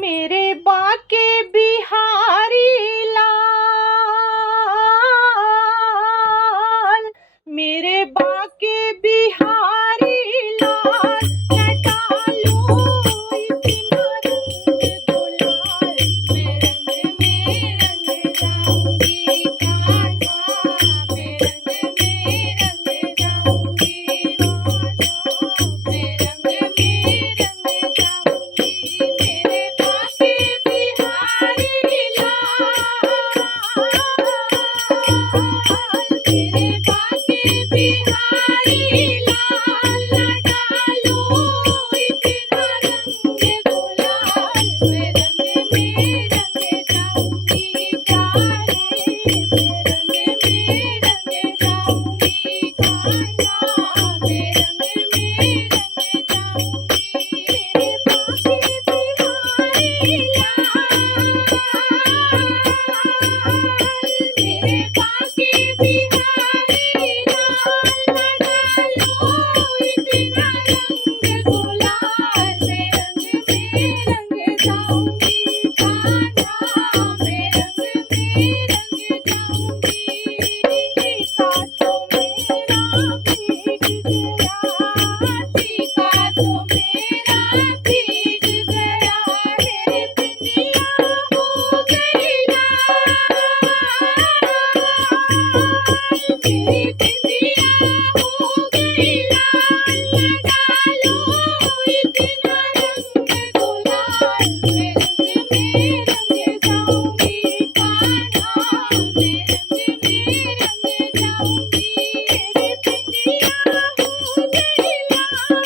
मेरे बाके बिहारी लाल, मेरे बाके बिहारी लाल, मैं डालूं इतना रंग गुलाल, मैं रंग में रंग जाऊंगी कान्हा, मैं रंग में रंग जाऊंगी कान्हा, मैं रंग में रंग जाऊंगी। मेरे बाके बिहारी लाल, मेरे बाके बिहारी लाल, ना डालो इतना रंग गुलाल, मैं रंग में रंग जाऊंगी कान्हा, मैं रंग में रंग जाऊंगी कान्हा, मैं रंग में रंग जाऊंगी। मेरे बाके बिहारी लाल, मेरे बाके बिहारी लाल, ना डालो इतना रंग गुलाल, मैं रंग में रंग जाऊंगी कान्हा, मैं रंग में रंग जाऊंगी। टीका तो मेरा भीग गया, टीका तो मेरा भीग गया रे, बिंदिया हो गई लाल, मेरी बिंदिया हो गई लाल, ना डालो इतना रंग गुलाल, मैं रंग में रंग जाऊंगी कान्हा, मैं रंग में रंग जाऊंगी। मेरी बिंदिया हो गई लाल,